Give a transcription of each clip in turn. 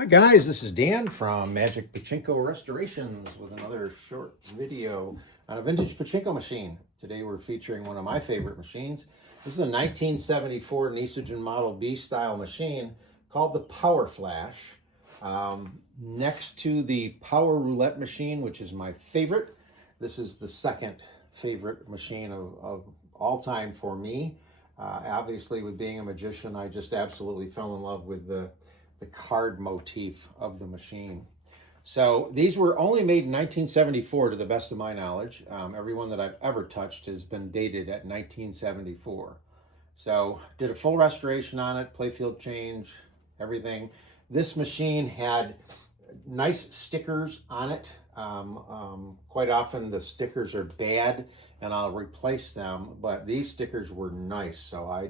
Hi guys, this is Dan from Magic Pachinko Restorations with another short video on a vintage pachinko machine. Today we're featuring one of my favorite machines. This is a 1974 Nishijin Model B style machine called the Power Flash. Next to the Power Roulette machine, which is my favorite, this is the second favorite machine of all time for me. Obviously, with being a magician, I just absolutely fell in love with the card motif of the machine. So these were only made in 1974 to the best of my knowledge. Every one that I've ever touched has been dated at 1974. So did a full restoration on it, playfield change, everything. This machine had nice stickers on it. Quite often the stickers are bad and I'll replace them, but these stickers were nice, so I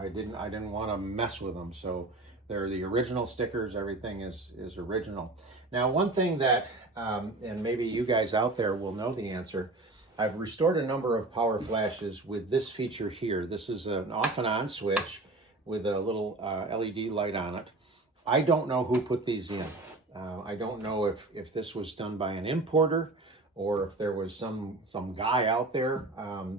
didn't want to mess with them. So they're the original stickers. Everything is original. Now, one thing that, and maybe you guys out there will know the answer, I've restored a number of Power Flashes with this feature here. This is an off and on switch with a little LED light on it. I don't know who put these in. I don't know if this was done by an importer or if there was some guy out there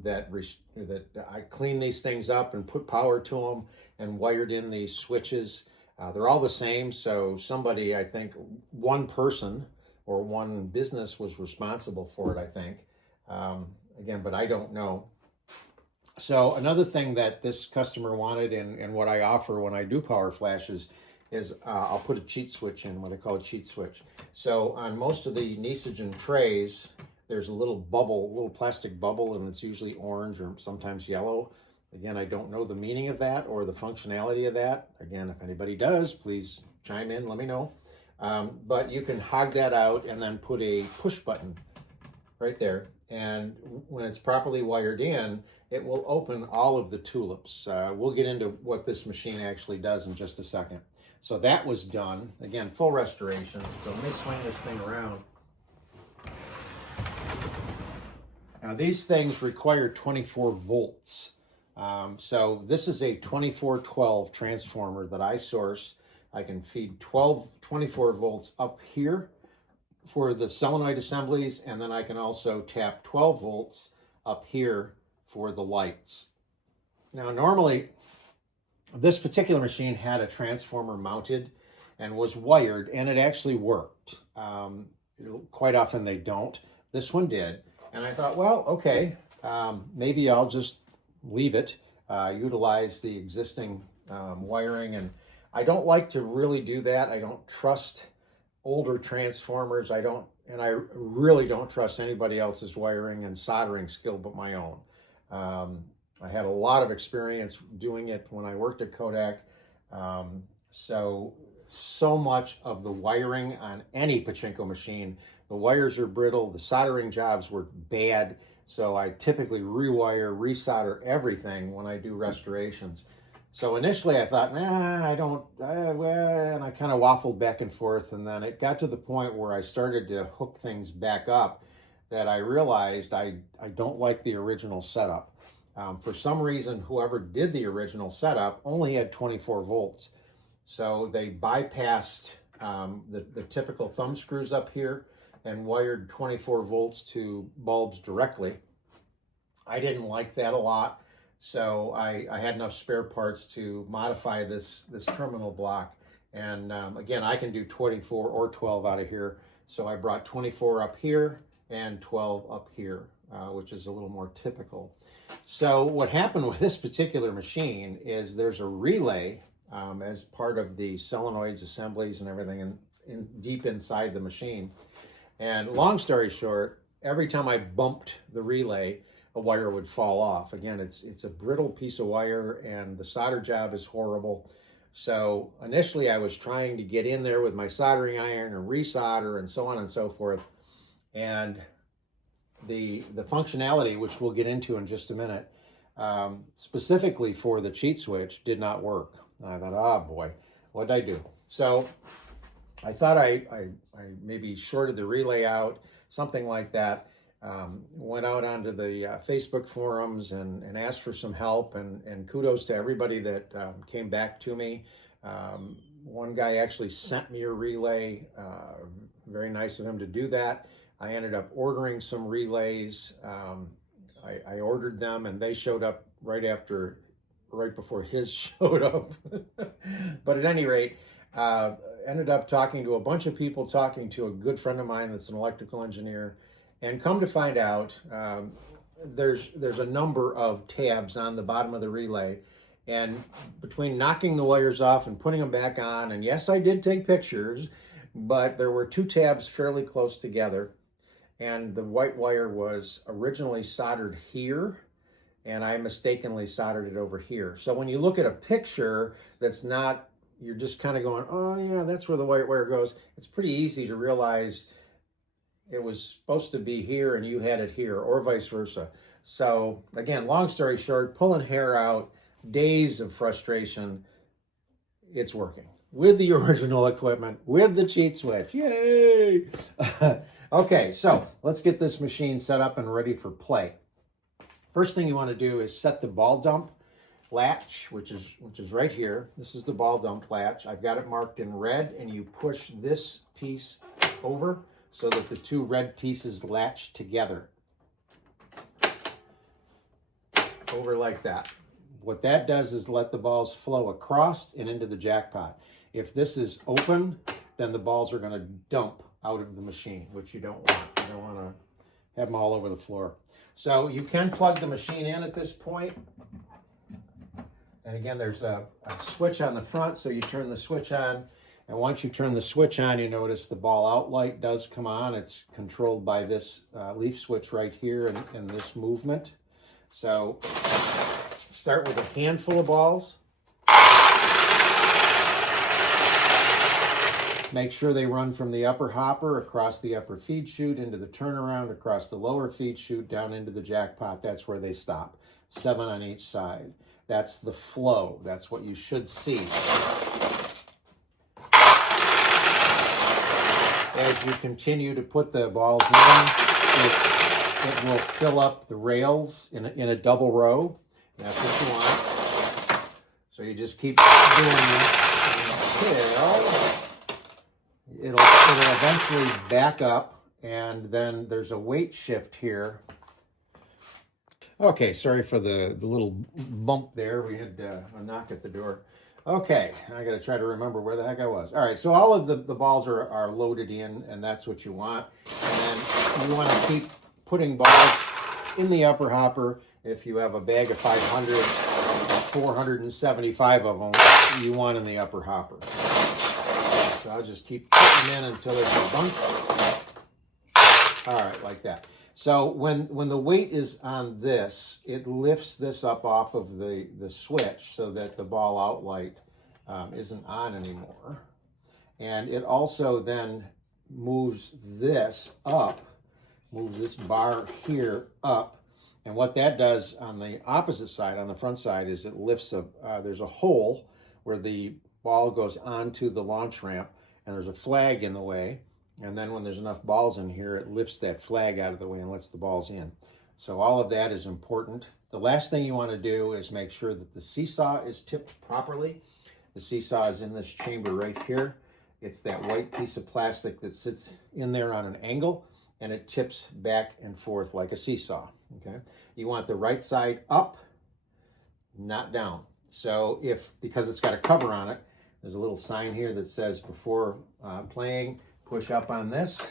that I cleaned these things up and put power to them and wired in these switches. They're all the same, so somebody, I think, one person or one business was responsible for it, I think. Again, but I don't know. So another thing that this customer wanted and what I offer when I do Power Flashes is I'll put a cheat switch in, what I call a cheat switch. So on most of the Nishijin trays, there's a little bubble, a little plastic bubble, and it's usually orange or sometimes yellow. Again, I don't know the meaning of that or the functionality of that. Again, if anybody does, please chime in, let me know. But you can hog that out and then put a push button right there. And when it's properly wired in, it will open all of the tulips. We'll get into what this machine actually does in just a second. So that was done. Again, full restoration. So let me swing this thing around. Now these things require 24 volts. So this is a 2412 transformer that I source. I can feed 24 volts up here for the solenoid assemblies, and then I can also tap 12 volts up here for the lights. Now normally this particular machine had a transformer mounted and was wired, and it actually worked. Quite often they don't. This one did, and I thought, well, okay, maybe I'll just leave it, utilize the existing wiring. And I don't like to really do that. I don't trust older transformers. I really don't trust anybody else's wiring and soldering skill but my own. I had a lot of experience doing it when I worked at Kodak. So much of the wiring on any pachinko machine, the wires are brittle, the soldering jobs were bad. So I typically rewire, resolder everything when I do restorations. So initially I thought, nah, I don't, well, and I kind of waffled back and forth. And then it got to the point where I started to hook things back up that I realized I don't like the original setup. For some reason, whoever did the original setup only had 24 volts. So they bypassed the typical thumb screws up here and wired 24 volts to bulbs directly. I didn't like that a lot, so I had enough spare parts to modify this terminal block. And again, I can do 24 or 12 out of here. So I brought 24 up here and 12 up here, which is a little more typical. So what happened with this particular machine is there's a relay as part of the solenoids, assemblies, and everything deep inside the machine. And long story short, every time I bumped the relay, a wire would fall off. Again, it's a brittle piece of wire and the solder job is horrible. So initially I was trying to get in there with my soldering iron and resolder and so on and so forth. And the functionality, which we'll get into in just a minute, specifically for the cheat switch, did not work. And I thought, oh boy, what did I do? So I thought I maybe shorted the relay out, something like that. Went out onto the Facebook forums and asked for some help, and kudos to everybody that came back to me. One guy actually sent me a relay. Very nice of him to do that. I ended up ordering some relays. I ordered them and they showed up right before his showed up. But at any rate, ended up talking to a bunch of people, talking to a good friend of mine that's an electrical engineer, and come to find out, there's a number of tabs on the bottom of the relay, and between knocking the wires off and putting them back on, and yes, I did take pictures, but there were 2 tabs fairly close together, and the white wire was originally soldered here, and I mistakenly soldered it over here. So when you look at a picture that's not, you're just kind of going, oh yeah, that's where the white wire goes. It's pretty easy to realize it was supposed to be here and you had it here, or vice versa. So again, long story short, pulling hair out, days of frustration, it's working. With the original equipment, with the cheat switch, yay! Okay, so let's get this machine set up and ready for play. First thing you want to do is set the ball dump latch, which is right here. This is the ball dump latch. I've got it marked in red, and you push this piece over so that the 2 red pieces latch together. Over like that. What that does is let the balls flow across and into the jackpot. If this is open, then the balls are going to dump out of the machine, which you don't want. You don't want to have them all over the floor. So you can plug the machine in at this point. And again, there's a switch on the front, so you turn the switch on. And once you turn the switch on, you notice the ball out light does come on. It's controlled by this leaf switch right here and this movement. So start with a handful of balls. Make sure they run from the upper hopper across the upper feed chute into the turnaround, across the lower feed chute, down into the jackpot. That's where they stop. 7 on each side. That's the flow. That's what you should see. As you continue to put the balls in, it will fill up the rails in a double row. That's what you want. So you just keep doing this until it'll eventually back up, and then there's a weight shift here. Okay, sorry for the little bump there. We had a knock at the door. Okay, I got to try to remember where the heck I was. All right, so all of the balls are loaded in, and that's what you want. And then you want to keep putting balls in the upper hopper. If you have a bag of 500, 475 of them you want in the upper hopper. So I'll just keep putting them in until there's a bunch. All right, like that. So when the weight is on this, it lifts this up off of the switch so that the ball out light isn't on anymore. And it also then moves this up, moves this bar here up. And what that does on the opposite side, on the front side, is it lifts there's a hole where the ball goes onto the launch ramp, and there's a flag in the way. And then when there's enough balls in here, it lifts that flag out of the way and lets the balls in. So all of that is important. The last thing you want to do is make sure that the seesaw is tipped properly. The seesaw is in this chamber right here. It's that white piece of plastic that sits in there on an angle, and it tips back and forth like a seesaw. Okay, you want the right side up, not down. So because it's got a cover on it, there's a little sign here that says before playing, push up on this.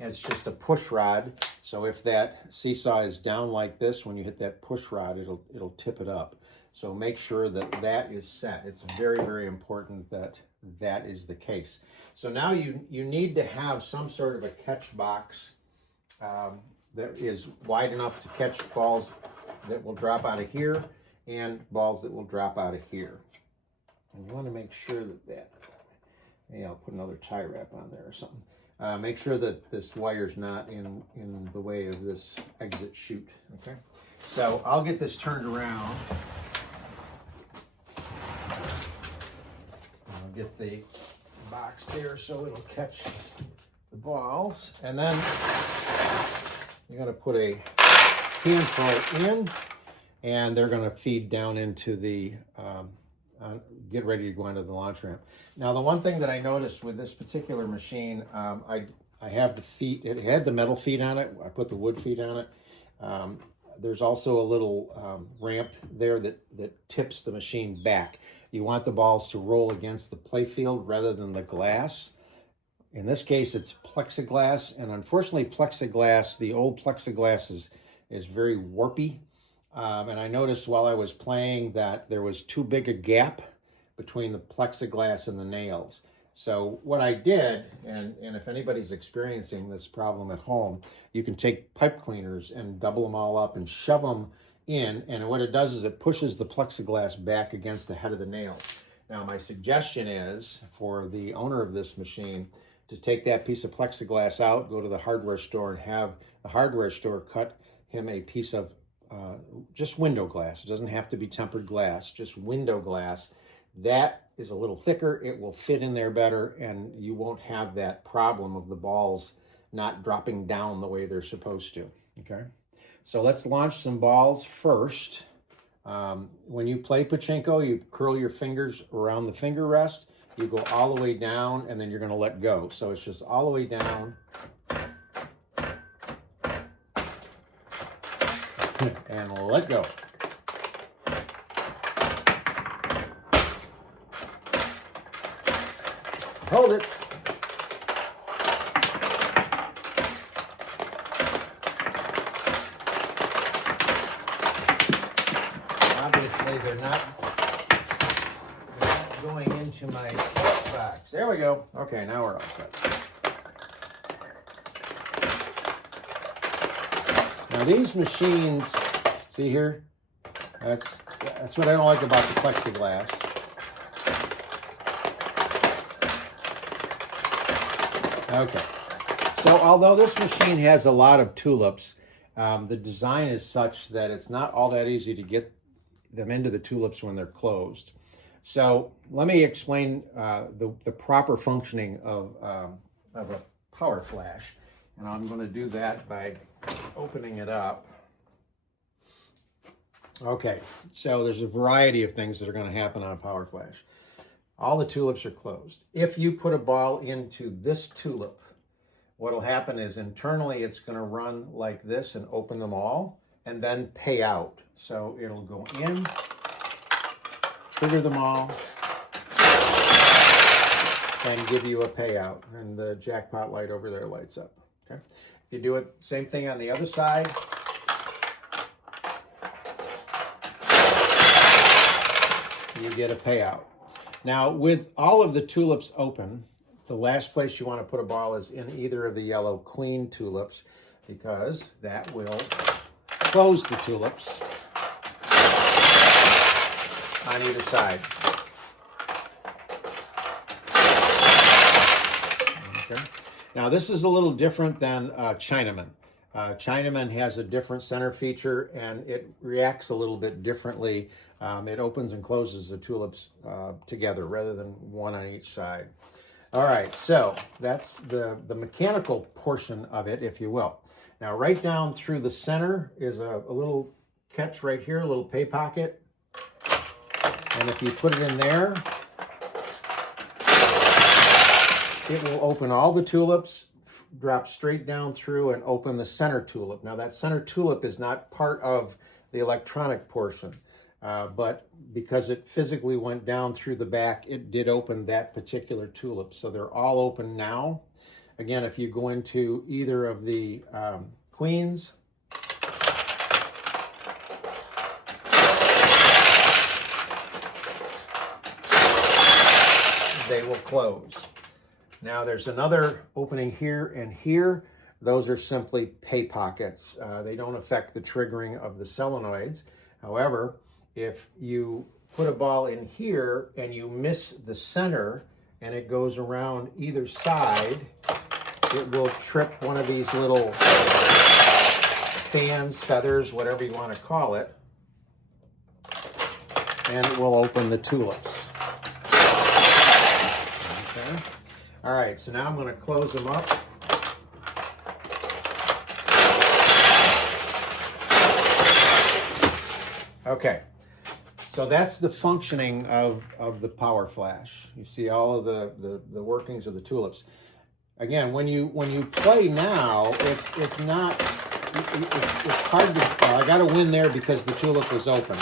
And it's just a push rod. So if that seesaw is down like this, when you hit that push rod, it'll tip it up. So make sure that is set. It's very, very important that is the case. So now you need to have some sort of a catch box that is wide enough to catch balls that will drop out of here and balls that will drop out of here. And you want to make sure that maybe I'll put another tie wrap on there or something. Make sure that this wire's not in the way of this exit chute. Okay, so I'll get this turned around. I'll get the box there so it'll catch the balls, and then you're going to put a handful in, and they're going to feed down into the get ready to go onto the launch ramp. Now, the one thing that I noticed with this particular machine, I have the feet, it had the metal feet on it. I put the wood feet on it. There's also a little ramp there that tips the machine back. You want the balls to roll against the play field rather than the glass. In this case, it's plexiglass, and unfortunately, plexiglass, the old plexiglass is very warpy. And I noticed while I was playing that there was too big a gap between the plexiglass and the nails. So what I did, and if anybody's experiencing this problem at home, you can take pipe cleaners and double them all up and shove them in, and what it does is it pushes the plexiglass back against the head of the nails. Now, my suggestion is for the owner of this machine to take that piece of plexiglass out, go to the hardware store, and have the hardware store cut him a piece of just window glass. It doesn't have to be tempered glass, just window glass. That is a little thicker, it will fit in there better, and you won't have that problem of the balls not dropping down the way they're supposed to, okay? So let's launch some balls first. When you play pachinko, you curl your fingers around the finger rest, you go all the way down, and then you're gonna let go. So it's just all the way down. And let go. Hold it. Obviously, they're not going into my box. There we go. Okay, now we're all set. Now these machines, see here? That's what I don't like about the plexiglass. Okay, so although this machine has a lot of tulips, the design is such that it's not all that easy to get them into the tulips when they're closed. So let me explain the proper functioning of a power flash. And I'm going to do that by opening it up. Okay, so there's a variety of things that are going to happen on a power flash. All the tulips are closed. If you put a ball into this tulip, what will happen is internally it's going to run like this and open them all and then pay out. So it'll go in, trigger them all, and give you a payout. And the jackpot light over there lights up. Okay. If you do it, same thing on the other side. You get a payout. Now, with all of the tulips open, the last place you want to put a ball is in either of the yellow queen tulips, because that will close the tulips on either side. Okay. Now, this is a little different than Chinaman. Chinaman has a different center feature, and it reacts a little bit differently. It opens and closes the tulips together rather than one on each side. All right, so that's the mechanical portion of it, if you will. Now, right down through the center is a little catch right here, a little pay pocket. And if you put it in there, it will open all the tulips, drop straight down through and open the center tulip. Now, that center tulip is not part of the electronic portion. But because it physically went down through the back, it did open that particular tulip. So they're all open now. Again, if you go into either of the queens, they will close. Now there's another opening here and here. Those are simply pay pockets. They don't affect the triggering of the solenoids. However, if you put a ball in here and you miss the center and it goes around either side, it will trip one of these little fans, feathers, whatever you want to call it, and it will open the tulips. Okay. All right, so now I'm going to close them up. Okay. So that's the functioning of the power flash. You see all of the workings of the tulips. Again, when you play now, it's not, it's hard to, well, I got a win there because the tulip was open.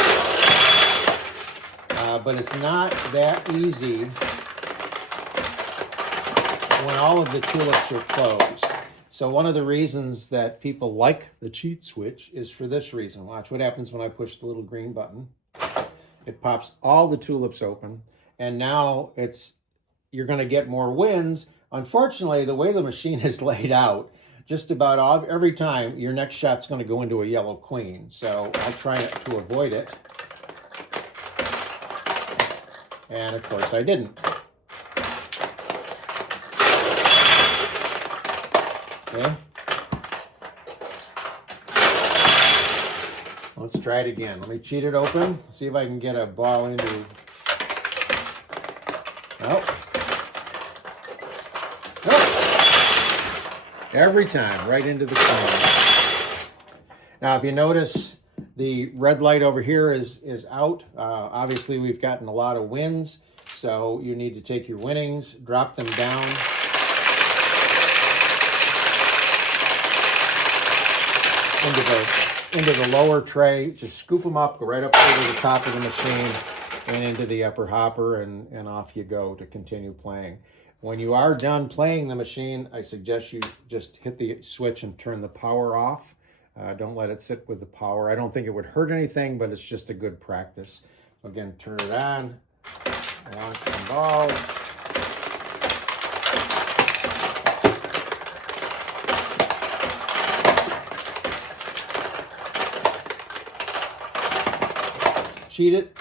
But it's not that easy when all of the tulips are closed. So one of the reasons that people like the cheat switch is for this reason. Watch what happens when I push the little green button. It pops all the tulips open, and now you're going to get more wins. Unfortunately, the way the machine is laid out, just about every time your next shot's going to go into a yellow queen. So I try to avoid it. And of course I didn't. Okay. Let's try it again. Let me cheat it open. See if I can get a ball into. Nope. Nope. Every time, right into the corner. Now, if you notice, the red light over here is out. Obviously, we've gotten a lot of wins, so you need to take your winnings, drop them down. Into the lower tray, just scoop them up, go right up over the top of the machine and into the upper hopper, and off you go to continue playing. When you are done playing the machine, I suggest you just hit the switch and turn the power off. Don't let it sit with the power. I don't think it would hurt anything, but it's just a good practice. Again, turn it on, launch some balls. Cheat it.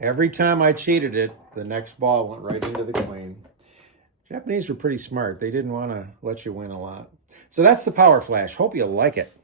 Every time I cheated it, the next ball went right into the queen. Japanese were pretty smart. They didn't want to let you win a lot. So that's the power flash. Hope you like it.